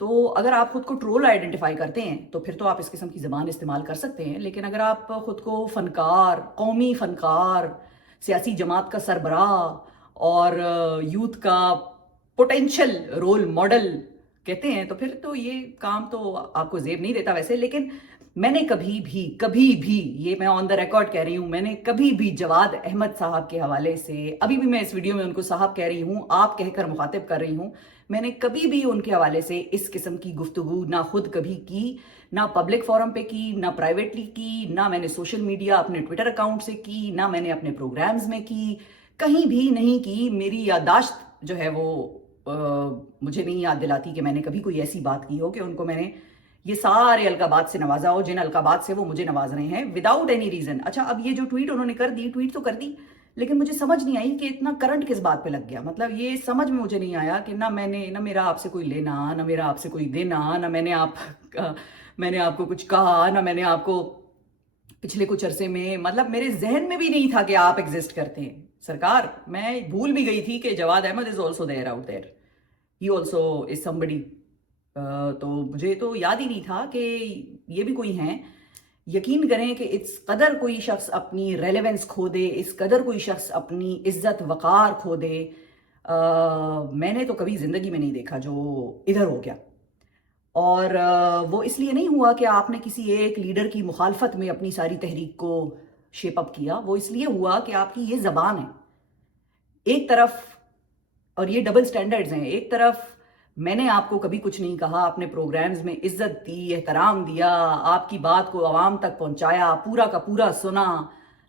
تو اگر آپ خود کو ٹرول آئیڈینٹیفائی کرتے ہیں تو پھر تو آپ اس قسم کی زبان استعمال کر سکتے ہیں، لیکن اگر آپ خود کو فنکار، قومی فنکار، سیاسی جماعت کا سربراہ اور یوتھ کا پوٹینشل رول ماڈل کہتے ہیں تو پھر تو یہ کام تو آپ کو زیب نہیں دیتا ویسے. لیکن میں نے کبھی بھی یہ میں آن دا ریکارڈ کہہ رہی ہوں، میں نے کبھی بھی جواد احمد صاحب کے حوالے سے، ابھی بھی میں اس ویڈیو میں ان کو صاحب کہہ رہی ہوں، آپ کہہ کر مخاطب کر رہی ہوں، میں نے کبھی بھی ان کے حوالے سے اس قسم کی گفتگو نہ خود کبھی کی، نہ پبلک فورم پہ کی، نہ پرائیویٹلی کی، نہ میں نے سوشل میڈیا اپنے ٹویٹر اکاؤنٹ سے کی، نہ میں نے اپنے پروگرامز میں کی، کہیں بھی نہیں کی. میری یادداشت جو ہے وہ مجھے نہیں یاد دلاتی کہ میں نے کبھی کوئی ایسی بات کی ہو کہ ان کو میں نے یہ سارے القابات سے نوازا ہو جن القابات سے وہ مجھے نواز رہے ہیں وداؤٹ اینی ریزن. اچھا اب یہ جو ٹویٹ انہوں نے کر دی، ٹویٹ تو کر دی، لیکن مجھے سمجھ نہیں آئی کہ اتنا کرنٹ کس بات پہ لگ گیا. مطلب یہ سمجھ میں مجھے نہیں آیا کہ نہ میرا آپ سے کوئی لینا، نہ میرا آپ سے کوئی دینا، نہ میں نے آپ کو کچھ کہا، نہ میں نے آپ کو پچھلے کچھ عرصے میں، مطلب میرے ذہن میں بھی نہیں تھا کہ آپ ایگزسٹ کرتے ہیں. سرکار میں بھول بھی گئی تھی کہ Jawad Ahmad is also there out there, he also is somebody. تو مجھے تو یاد ہی نہیں تھا کہ یہ بھی کوئی ہیں. یقین کریں کہ اس قدر کوئی شخص اپنی ریلیونس کھو دے، اس قدر کوئی شخص اپنی عزت وقار کھو دے، میں نے تو کبھی زندگی میں نہیں دیکھا جو ادھر ہو گیا. اور وہ اس لیے نہیں ہوا کہ آپ نے کسی ایک لیڈر کی مخالفت میں اپنی ساری تحریک کو شیپ اپ کیا، وہ اس لیے ہوا کہ آپ کی یہ زبان ہے. ایک طرف، اور یہ ڈبل سٹینڈرڈز ہیں، ایک طرف میں نے آپ کو کبھی کچھ نہیں کہا، اپنے پروگرامز میں عزت دی، احترام دیا، آپ کی بات کو عوام تک پہنچایا، پورا کا پورا سنا،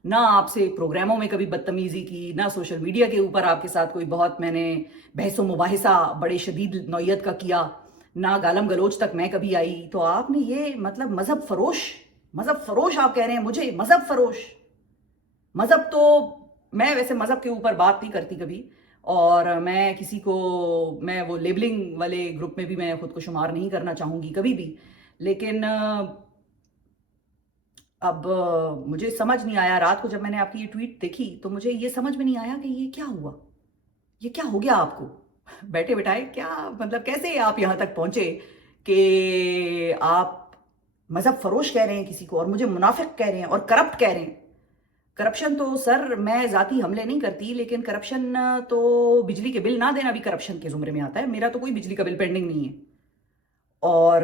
نہ آپ سے پروگراموں میں کبھی بدتمیزی کی، نہ سوشل میڈیا کے اوپر آپ کے ساتھ کوئی بہت میں نے بحث و مباحثہ بڑے شدید نوعیت کا کیا، نہ گالم گلوچ تک میں کبھی آئی. تو آپ نے یہ مطلب مذہب فروش آپ کہہ رہے ہیں مجھے، مذہب فروش. مذہب تو میں ویسے مذہب کے اوپر بات نہیں کرتی کبھی، اور میں کسی کو، میں وہ لیبلنگ والے گروپ میں بھی میں خود کو شمار نہیں کرنا چاہوں گی کبھی بھی. لیکن اب مجھے سمجھ نہیں آیا، رات کو جب میں نے آپ کی یہ ٹویٹ دیکھی تو مجھے یہ سمجھ میں نہیں آیا کہ یہ کیا ہوا، یہ کیا ہو گیا آپ کو بیٹھے بٹھائے، کیا مطلب کیسے آپ یہاں تک پہنچے کہ آپ مذہب فروش کہہ رہے ہیں کسی کو، اور مجھے منافق کہہ رہے ہیں اور کرپٹ کہہ رہے ہیں. کرپشن تو سر میں ذاتی حملے نہیں کرتی، لیکن کرپشن تو بجلی کے بل نہ دینا بھی کرپشن کے زمرے میں آتا ہے. میرا تو کوئی بجلی کا بل پینڈنگ نہیں ہے. اور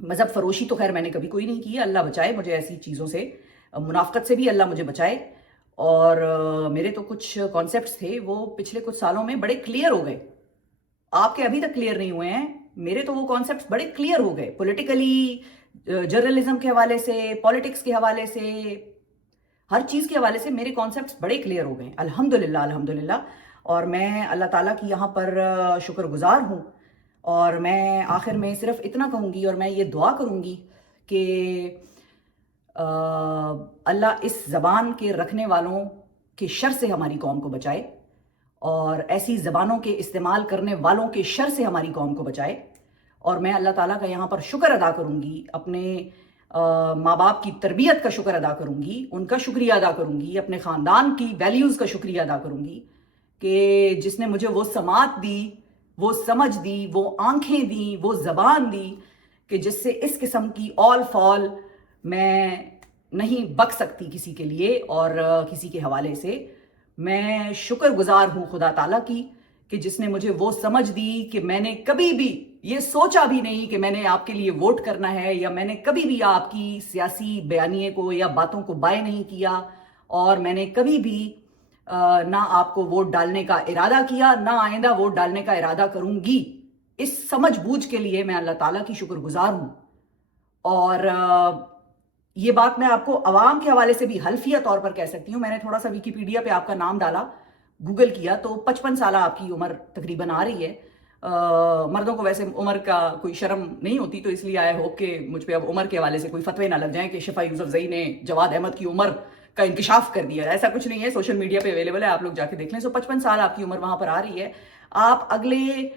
مذہب فروشی تو خیر میں نے کبھی کوئی نہیں کی، اللہ بچائے مجھے ایسی چیزوں سے، منافقت سے بھی اللہ مجھے بچائے. اور میرے تو کچھ کانسیپٹس تھے وہ پچھلے کچھ سالوں میں بڑے کلیئر ہو گئے. آپ کے ابھی تک کلیئر نہیں ہوئے ہیں، میرے تو وہ کانسیپٹس بڑے کلیئر ہو گئے، پولیٹیکلی، جرنلزم کے حوالے سے، پالیٹکس کے حوالے سے، ہر چیز کے حوالے سے میرے کانسیپٹس بڑے کلیئر ہو گئے الحمدللہ الحمدللہ. اور میں اللہ تعالیٰ کی یہاں پر شکر گزار ہوں. اور میں آخر میں صرف اتنا کہوں گی اور میں یہ دعا کروں گی کہ اللہ اس زبان کے رکھنے والوں کے شر سے ہماری قوم کو بچائے، اور ایسی زبانوں کے استعمال کرنے والوں کے شر سے ہماری قوم کو بچائے. اور میں اللہ تعالیٰ کا یہاں پر شکر ادا کروں گی، اپنے ماں باپ کی تربیت کا شکر ادا کروں گی، ان کا شکریہ ادا کروں گی، اپنے خاندان کی ویلیوز کا شکریہ ادا کروں گی کہ جس نے مجھے وہ سماعت دی، وہ سمجھ دی، وہ آنکھیں دی، وہ زبان دی کہ جس سے اس قسم کی آل فال میں نہیں بک سکتی کسی کے لیے اور کسی کے حوالے سے. میں شکر گزار ہوں خدا تعالیٰ کی کہ جس نے مجھے وہ سمجھ دی کہ میں نے کبھی بھی یہ سوچا بھی نہیں کہ میں نے آپ کے لیے ووٹ کرنا ہے، یا میں نے کبھی بھی آپ کی سیاسی بیانیے کو یا باتوں کو بائے نہیں کیا، اور میں نے کبھی بھی نہ آپ کو ووٹ ڈالنے کا ارادہ کیا، نہ آئندہ ووٹ ڈالنے کا ارادہ کروں گی. اس سمجھ بوجھ کے لیے میں اللہ تعالیٰ کی شکر گزار ہوں. اور یہ بات میں آپ کو عوام کے حوالے سے بھی حلفیہ طور پر کہہ سکتی ہوں. میں نے تھوڑا سا ویکیپیڈیا پہ آپ کا نام ڈالا، گوگل کیا تو 55 سالہ آپ کی عمر تقریباً آ رہی ہے. مردوں کو ویسے عمر کا کوئی شرم نہیں ہوتی، تو اس لیے آئی ہوپ کہ مجھ پہ اب عمر کے حوالے سے کوئی فتوے نہ لگ جائیں کہ شفا یوسفزئی نے جواد احمد کی عمر کا انکشاف کر دیا. ایسا کچھ نہیں ہے، سوشل میڈیا پہ اویلیبل ہے، آپ لوگ جا کے دیکھ لیں. 55 سال آپ کی عمر وہاں پر آ رہی ہے. آپ اگلے،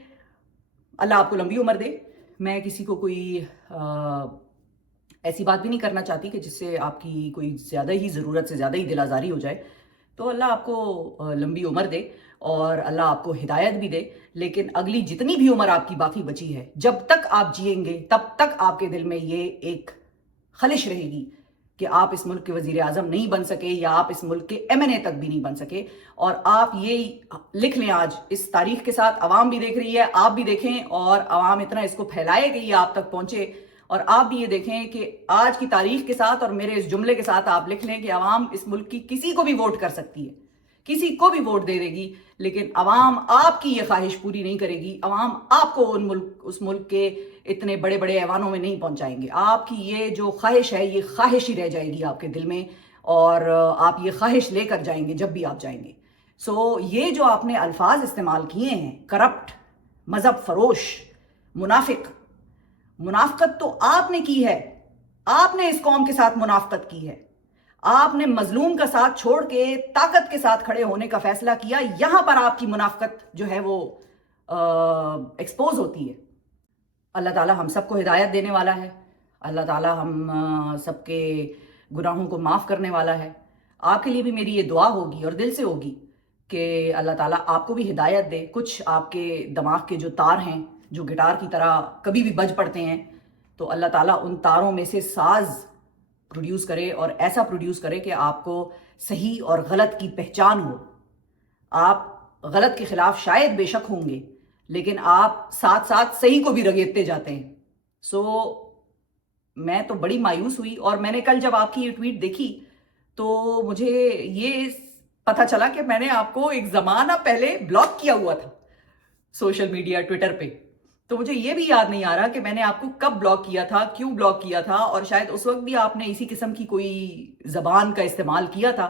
اللہ آپ کو لمبی عمر دے. میں کسی کو کوئی ایسی بات بھی نہیں کرنا چاہتی کہ جس سے آپ کی کوئی زیادہ ہی ضرورت سے زیادہ ہی دل آزاری ہو جائے. تو اللہ آپ کو لمبی عمر دے. اور اللہ آپ کو ہدایت بھی دے. لیکن اگلی جتنی بھی عمر آپ کی باقی بچی ہے، جب تک آپ جئیں گے تب تک آپ کے دل میں یہ ایک خلش رہے گی کہ آپ اس ملک کے وزیر اعظم نہیں بن سکے، یا آپ اس ملک کے ایم این اے تک بھی نہیں بن سکے. اور آپ یہ لکھ لیں آج اس تاریخ کے ساتھ، عوام بھی دیکھ رہی ہے، آپ بھی دیکھیں، اور عوام اتنا اس کو پھیلائے کہ یہ آپ تک پہنچے. اور آپ بھی یہ دیکھیں کہ آج کی تاریخ کے ساتھ اور میرے اس جملے کے ساتھ آپ لکھ لیں کہ عوام اس ملک کی کسی کو بھی ووٹ کر سکتی ہے، کسی کو بھی ووٹ دے گی، لیکن عوام آپ کی یہ خواہش پوری نہیں کرے گی. عوام آپ کو اس ملک کے اتنے بڑے بڑے ایوانوں میں نہیں پہنچائیں گے. آپ کی یہ جو خواہش ہے، یہ خواہش ہی رہ جائے گی آپ کے دل میں، اور آپ یہ خواہش لے کر جائیں گے جب بھی آپ جائیں گے. یہ جو آپ نے الفاظ استعمال کیے ہیں، کرپٹ، مذہب فروش، منافق، منافقت تو آپ نے کی ہے. آپ نے اس قوم کے ساتھ منافقت کی ہے. آپ نے مظلوم کا ساتھ چھوڑ کے طاقت کے ساتھ کھڑے ہونے کا فیصلہ کیا. یہاں پر آپ کی منافقت جو ہے وہ ایکسپوز ہوتی ہے. اللہ تعالیٰ ہم سب کو ہدایت دینے والا ہے. اللہ تعالیٰ ہم سب کے گناہوں کو معاف کرنے والا ہے. آپ کے لیے بھی میری یہ دعا ہوگی اور دل سے ہوگی کہ اللہ تعالیٰ آپ کو بھی ہدایت دے. کچھ آپ کے دماغ کے جو تار ہیں، جو گٹار کی طرح کبھی بھی بج پڑتے ہیں، تو اللہ تعالیٰ ان تاروں میں سے ساز پروڈیوس کرے، اور ایسا پروڈیوس کرے کہ آپ کو صحیح اور غلط کی پہچان ہو. آپ غلط کے خلاف شاید بے شک ہوں گے، لیکن آپ ساتھ ساتھ صحیح کو بھی رگیدتے جاتے ہیں. میں تو بڑی مایوس ہوئی، اور میں نے کل جب آپ کی یہ ٹویٹ دیکھی تو مجھے یہ پتہ چلا کہ میں نے آپ کو ایک زمانہ پہلے بلاک کیا ہوا تھا سوشل میڈیا، ٹویٹر پہ. تو مجھے یہ بھی یاد نہیں آ رہا کہ میں نے آپ کو کب بلاک کیا تھا، کیوں بلاک کیا تھا، اور شاید اس وقت بھی آپ نے اسی قسم کی کوئی زبان کا استعمال کیا تھا،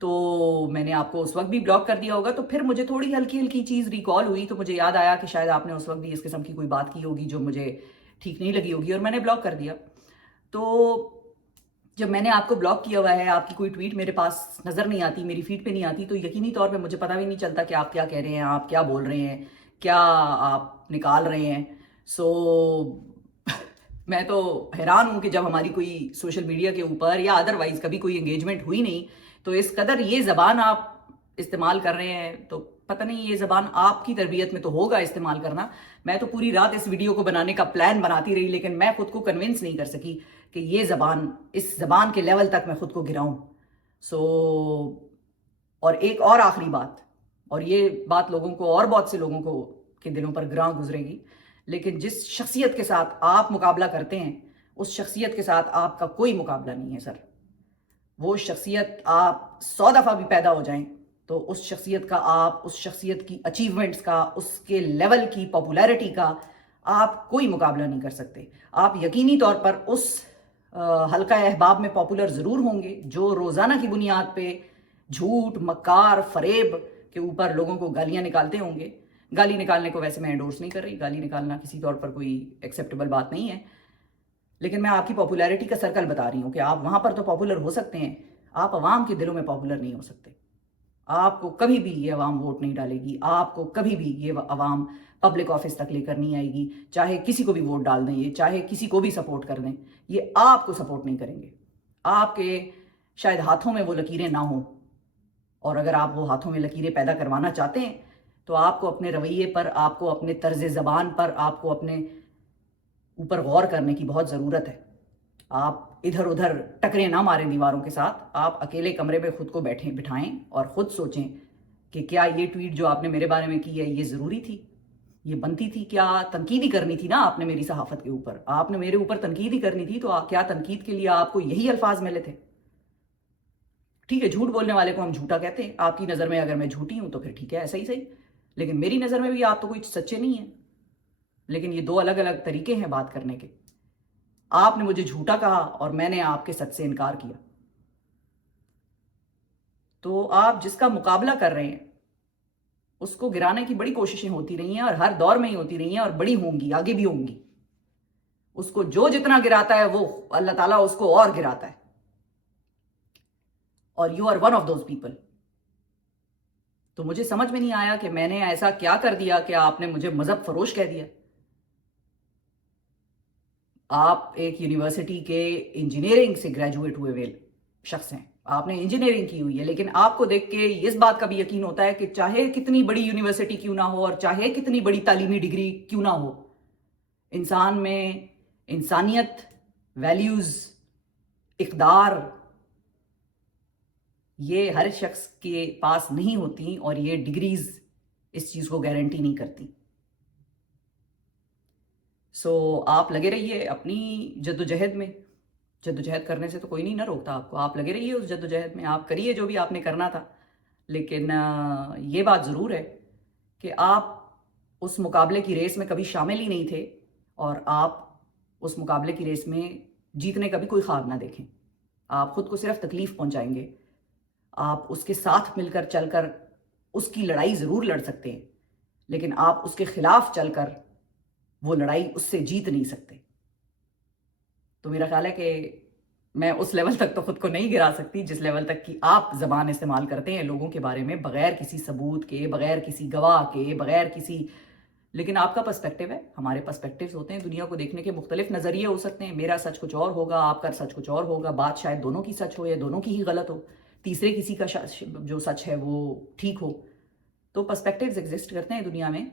تو میں نے آپ کو اس وقت بھی بلاک کر دیا ہوگا. تو پھر مجھے تھوڑی ہلکی ہلکی چیز ریکال ہوئی، تو مجھے یاد آیا کہ شاید آپ نے اس وقت بھی اس قسم کی کوئی بات کی ہوگی جو مجھے ٹھیک نہیں لگی ہوگی، اور میں نے بلاک کر دیا. تو جب میں نے آپ کو بلاک کیا ہوا ہے، آپ کی کوئی ٹویٹ میرے پاس نظر نہیں آتی، میری فیڈ پہ نہیں آتی، تو یقینی طور پہ مجھے پتہ بھی نہیں چلتا کہ آپ کیا کہہ رہے ہیں، آپ کیا بول رہے ہیں، کیا آپ نکال رہے ہیں. میں تو حیران ہوں کہ جب ہماری کوئی سوشل میڈیا کے اوپر یا ادروائز کبھی کوئی انگیجمنٹ ہوئی نہیں، تو اس قدر یہ زبان آپ استعمال کر رہے ہیں. تو پتہ نہیں یہ زبان آپ کی تربیت میں تو ہوگا استعمال کرنا. میں تو پوری رات اس ویڈیو کو بنانے کا پلان بناتی رہی، لیکن میں خود کو کنونس نہیں کر سکی کہ یہ زبان، اس زبان کے لیول تک میں خود کو گراؤں. اور ایک اور آخری بات، اور یہ بات لوگوں کو، اور بہت سے لوگوں کو کے دلوں پر گراں گزرے گی، لیکن جس شخصیت کے ساتھ آپ مقابلہ کرتے ہیں، اس شخصیت کے ساتھ آپ کا کوئی مقابلہ نہیں ہے سر. وہ شخصیت آپ 100 دفعہ بھی پیدا ہو جائیں تو اس شخصیت کا، آپ اس شخصیت کی اچیومنٹس کا، اس کے لیول کی پاپولیرٹی کا آپ کوئی مقابلہ نہیں کر سکتے. آپ یقینی طور پر اس حلقہ احباب میں پاپولر ضرور ہوں گے جو روزانہ کی بنیاد پہ جھوٹ، مکار، فریب کے اوپر لوگوں کو گالیاں نکالتے ہوں گے. گالی نکالنے کو ویسے میں انڈورس نہیں کر رہی، گالی نکالنا کسی طور پر کوئی ایکسیپٹیبل بات نہیں ہے، لیکن میں آپ کی پاپولیرٹی کا سرکل بتا رہی ہوں کہ آپ وہاں پر تو پاپولر ہو سکتے ہیں، آپ عوام کے دلوں میں پاپولر نہیں ہو سکتے. آپ کو کبھی بھی یہ عوام ووٹ نہیں ڈالے گی، آپ کو کبھی بھی یہ عوام پبلک آفس تک لے کر نہیں آئے گی. چاہے کسی کو بھی ووٹ ڈال دیں، یہ چاہے کسی کو بھی سپورٹ کر دیں، یہ آپ کو سپورٹ نہیں کریں گے. آپ کے شاید ہاتھوں میں وہ لکیریں نہ ہوں، اور اگر آپ وہ ہاتھوں میں لکیریں پیدا کروانا چاہتے ہیں تو آپ کو اپنے رویے پر، آپ کو اپنے طرز زبان پر، آپ کو اپنے اوپر غور کرنے کی بہت ضرورت ہے. آپ ادھر ادھر ٹکرے نہ ماریں دیواروں کے ساتھ. آپ اکیلے کمرے میں خود کو بٹھائیں اور خود سوچیں کہ کیا یہ ٹویٹ جو آپ نے میرے بارے میں کی ہے یہ ضروری تھی، یہ بنتی تھی؟ کیا تنقید ہی کرنی تھی نا آپ نے میری صحافت کے اوپر؟ آپ نے میرے اوپر تنقید ہی کرنی تھی، تو کیا تنقید کے لیے آپ کو یہی الفاظ ملے تھے؟ ٹھیک ہے، جھوٹ بولنے والے کو ہم جھوٹا کہتے ہیں. آپ کی نظر میں اگر میں جھوٹی ہوں تو پھر ٹھیک ہے، ایسا ہی صحیح، لیکن میری نظر میں بھی آپ تو کوئی سچے نہیں ہیں. لیکن یہ دو الگ الگ طریقے ہیں بات کرنے کے. آپ نے مجھے جھوٹا کہا اور میں نے آپ کے سچ سے انکار کیا. تو آپ جس کا مقابلہ کر رہے ہیں اس کو گرانے کی بڑی کوششیں ہوتی رہی ہیں، اور ہر دور میں ہی ہوتی رہی ہیں، اور بڑی ہوں گی، آگے بھی ہوں گی. اس کو جو جتنا گراتا ہے وہ اللہ تعالیٰ اس کو اور گراتا ہے. اور you are one of those people. تو مجھے سمجھ میں نہیں آیا کہ میں نے ایسا کیا کر دیا کہ آپ نے مجھے مذہب فروش کہہ دیا. آپ ایک یونیورسٹی کے انجینئرنگ سے گریجویٹ ہوئے ہوئے شخص ہیں، آپ نے انجینئرنگ کی ہوئی ہے، لیکن آپ کو دیکھ کے اس بات کا بھی یقین ہوتا ہے کہ چاہے کتنی بڑی یونیورسٹی کیوں نہ ہو اور چاہے کتنی بڑی تعلیمی ڈگری کیوں نہ ہو، انسان میں انسانیت، ویلیوز، اقدار، یہ ہر شخص کے پاس نہیں ہوتی، اور یہ ڈگریز اس چیز کو گارنٹی نہیں کرتی. سو آپ لگے رہیے اپنی جدوجہد میں. جدوجہد کرنے سے تو کوئی نہیں نہ روکتا آپ کو، آپ لگے رہیے اس جدوجہد میں، آپ کریے جو بھی آپ نے کرنا تھا. لیکن یہ بات ضرور ہے کہ آپ اس مقابلے کی ریس میں کبھی شامل ہی نہیں تھے، اور آپ اس مقابلے کی ریس میں جیتنے کا بھی کوئی خواب نہ دیکھیں. آپ خود کو صرف تکلیف پہنچائیں گے. آپ اس کے ساتھ مل کر چل کر اس کی لڑائی ضرور لڑ سکتے ہیں، لیکن آپ اس کے خلاف چل کر وہ لڑائی اس سے جیت نہیں سکتے. تو میرا خیال ہے کہ میں اس لیول تک تو خود کو نہیں گرا سکتی جس لیول تک کہ آپ زبان استعمال کرتے ہیں لوگوں کے بارے میں، بغیر کسی ثبوت کے، بغیر کسی گواہ کے، بغیر کسی. لیکن آپ کا پرسپیکٹیو ہے، ہمارے پرسپیکٹیوز ہوتے ہیں، دنیا کو دیکھنے کے مختلف نظریے ہو سکتے ہیں. میرا سچ کچھ اور ہوگا، آپ کا سچ کچھ اور ہوگا. بات شاید دونوں کی سچ ہو یا دونوں کی ہی غلط ہو، تیسرے کسی کا جو سچ ہے وہ ٹھیک ہو. تو پرسپیکٹیوز ایگزسٹ کرتے ہیں دنیا میں.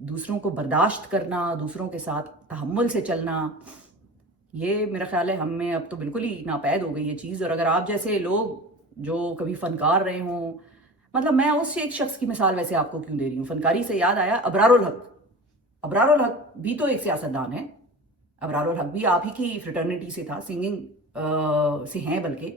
دوسروں کو برداشت کرنا، دوسروں کے ساتھ تحمل سے چلنا، یہ میرا خیال ہے ہم میں اب تو بالکل ہی ناپید ہو گئی یہ چیز. اور اگر آپ جیسے لوگ جو کبھی فنکار رہے ہوں، مطلب میں اس ایک شخص کی مثال ویسے آپ کو کیوں دے رہی ہوں، فنکاری سے یاد آیا ابرار الحق. ابرار الحق بھی تو ایک سیاستدان ہے. ابرار الحق بھی آپ ہی کی فریٹرنیٹی سے تھا، سنگنگ سے ہیں، بلکہ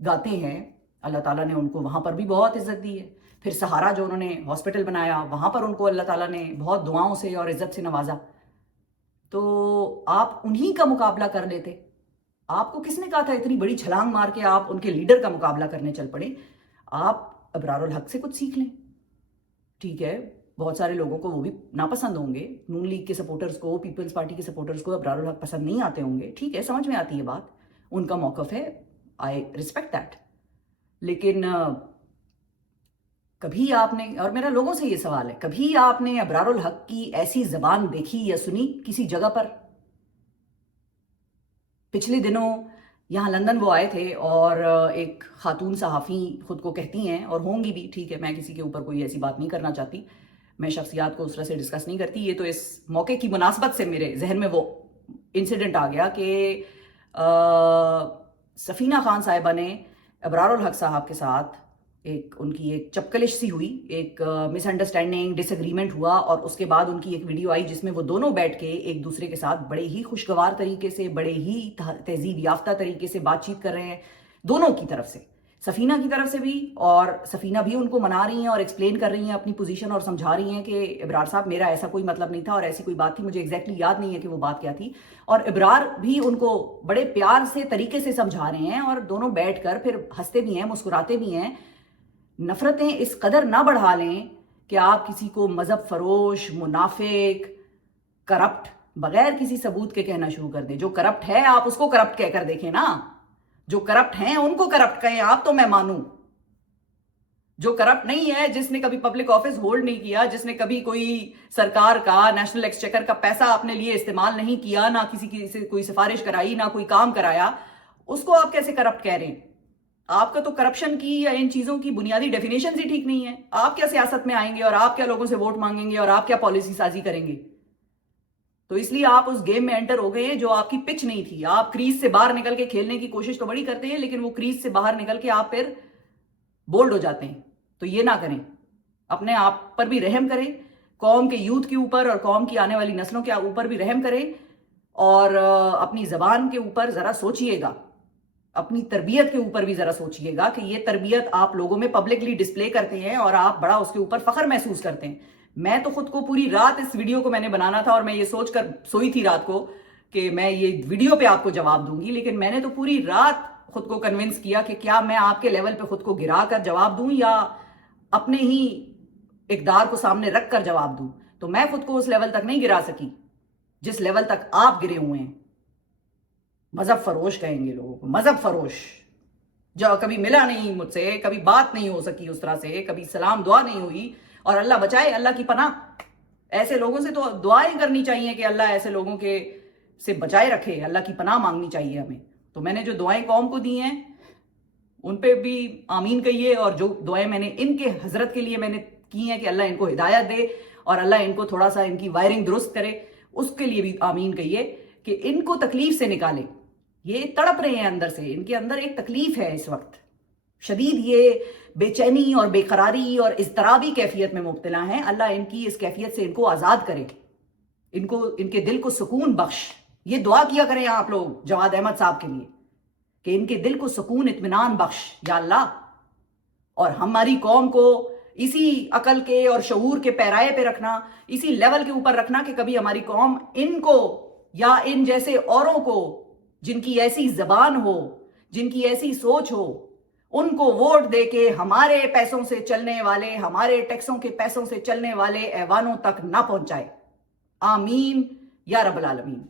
گاتے ہیں. اللہ تعالیٰ نے ان کو وہاں پر بھی بہت عزت دی ہے. پھر سہارا جو انہوں نے ہاسپٹل بنایا، وہاں پر ان کو اللہ تعالیٰ نے بہت دعاؤں سے اور عزت سے نوازا. تو آپ انہی کا مقابلہ کر لیتے. آپ کو کس نے کہا تھا اتنی بڑی چھلانگ مار کے آپ ان کے لیڈر کا مقابلہ کرنے چل پڑے؟ آپ ابرار الحق سے کچھ سیکھ لیں. ٹھیک ہے، بہت سارے لوگوں کو وہ بھی ناپسند ہوں گے، نون لیگ کے سپورٹرز کو، پیپلز پارٹی کے سپورٹرز کو ابرار الحق پسند نہیں آتے ہوں گے. ٹھیک ہے، سمجھ میں آتی ہے بات، ان کا موقف ہے، آئی ریسپیکٹ دیٹ. لیکن کبھی آپ نے، اور میرا لوگوں سے یہ سوال ہے، کبھی آپ نے ابرار الحق کی ایسی زبان دیکھی یا سنی کسی جگہ پر؟ پچھلے دنوں یہاں لندن وہ آئے تھے، اور ایک خاتون صحافی خود کو کہتی ہیں، اور ہوں گی بھی، ٹھیک ہے، میں کسی کے اوپر کوئی ایسی بات نہیں کرنا چاہتی، میں شخصیات کو اس طرح سے ڈسکس نہیں کرتی. یہ تو اس موقع کی مناسبت سے میرے ذہن میں وہ انسیڈنٹ آ گیا کہ سفینہ خان صاحبہ نے ابرار الحق صاحب کے ساتھ ان کی ایک چپکلش سی ہوئی، ایک مس انڈرسٹینڈنگ، ڈس ایگریمنٹ ہوا، اور اس کے بعد ان کی ایک ویڈیو آئی جس میں وہ دونوں بیٹھ کے ایک دوسرے کے ساتھ بڑے ہی خوشگوار طریقے سے، بڑے ہی تہذیب یافتہ طریقے سے بات چیت کر رہے ہیں، دونوں کی طرف سے، سفینہ کی طرف سے بھی، اور سفینہ بھی ان کو منا رہی ہیں اور ایکسپلین کر رہی ہیں اپنی پوزیشن، اور سمجھا رہی ہیں کہ ابرار صاحب میرا ایسا کوئی مطلب نہیں تھا، اور ایسی کوئی بات تھی، مجھے ایگزیکٹلی یاد نہیں ہے کہ وہ بات کیا تھی. اور ابرار بھی ان کو بڑے پیار سے طریقے سے سمجھا رہے ہیں، اور دونوں بیٹھ کر پھر ہنستے بھی ہیں، مسکراتے بھی ہیں. نفرتیں اس قدر نہ بڑھا لیں کہ آپ کسی کو مذہب فروش، منافق، کرپٹ بغیر کسی ثبوت کے کہنا شروع کر دیں. جو کرپٹ ہے آپ اس کو کرپٹ کہہ کر دیکھیں نا. جو کرپٹ ہیں ان کو کرپٹ کہیں آپ تو میں مانوں. جو کرپٹ نہیں ہے، جس نے کبھی پبلک آفس ہولڈ نہیں کیا، جس نے کبھی کوئی سرکار کا، نیشنل ایکسچیکر کا پیسہ اپنے لیے استعمال نہیں کیا، نہ کسی کی سے کوئی سفارش کرائی، نہ کوئی کام کرایا، اس کو آپ کیسے کرپٹ کہہ رہے ہیں؟ آپ کا تو کرپشن کی یا ان چیزوں کی بنیادی ڈیفینیشنز ہی ٹھیک نہیں ہے. آپ کیا سیاست میں آئیں گے، اور آپ کیا لوگوں سے ووٹ مانگیں گے، اور آپ کیا پالیسی سازی کریں گے؟ تو اس لیے آپ اس گیم میں انٹر ہو گئے ہیں جو آپ کی پچ نہیں تھی. آپ کریز سے باہر نکل کے کھیلنے کی کوشش تو بڑی کرتے ہیں، لیکن وہ کریز سے باہر نکل کے آپ پھر بولڈ ہو جاتے ہیں. تو یہ نہ کریں، اپنے آپ پر بھی رحم کریں، قوم کے یوتھ کے اوپر اور قوم کی آنے والی نسلوں کے اوپر بھی رحم کریں، اور اپنی زبان کے اوپر ذرا سوچئے گا، اپنی تربیت کے اوپر بھی ذرا سوچئے گا کہ یہ تربیت آپ لوگوں میں پبلکلی ڈسپلے کرتے ہیں اور آپ بڑا اس کے اوپر فخر محسوس کرتے ہیں. میں تو خود کو پوری رات اس ویڈیو کو میں نے بنانا تھا، اور میں یہ سوچ کر سوئی تھی رات کو کہ میں یہ ویڈیو پہ آپ کو جواب دوں گی، لیکن میں نے تو پوری رات خود کو کنونس کیا کہ کیا میں آپ کے لیول پہ خود کو گرا کر جواب دوں یا اپنے ہی اقدار کو سامنے رکھ کر جواب دوں. تو میں خود کو اس لیول تک نہیں گرا سکی جس لیول تک آپ گرے ہوئے ہیں. مذہب فروش کہیں گے لوگوں کو، مذہب فروش. جو کبھی ملا نہیں مجھ سے، کبھی بات نہیں ہو سکی اس طرح سے، کبھی سلام دعا نہیں ہوئی، اور اللہ بچائے، اللہ کی پناہ. ایسے لوگوں سے تو دعائیں کرنی چاہیے کہ اللہ ایسے لوگوں کے سے بچائے رکھے، اللہ کی پناہ مانگنی چاہیے ہمیں. تو میں نے جو دعائیں قوم کو دی ہیں ان پہ بھی آمین کہیے، اور جو دعائیں میں نے ان کے حضرت کے لیے میں نے کی ہیں کہ اللہ ان کو ہدایت دے اور اللہ ان کو تھوڑا سا ان کی وائرنگ درست کرے، اس کے لیے بھی آمین کہیے کہ ان کو تکلیف سے نکالے. یہ تڑپ رہے ہیں اندر سے، ان کے اندر ایک تکلیف ہے اس وقت شدید، یہ بے چینی اور بے قراری اور اضطرابی کیفیت میں مبتلا ہیں. اللہ ان کی اس کیفیت سے ان کو آزاد کرے، ان کے دل کو سکون بخش. یہ دعا کیا کریں آپ لوگ جواد احمد صاحب کے لیے کہ ان کے دل کو سکون اطمینان بخش یا اللہ، اور ہماری قوم کو اسی عقل کے اور شعور کے پیرائے پہ رکھنا، اسی لیول کے اوپر رکھنا کہ کبھی ہماری قوم ان کو یا ان جیسے اوروں کو جن کی ایسی زبان ہو، جن کی ایسی سوچ ہو، ان کو ووٹ دے کے ہمارے پیسوں سے چلنے والے، ہمارے ٹیکسوں کے پیسوں سے چلنے والے ایوانوں تک نہ پہنچائے. آمین یا رب العالمین.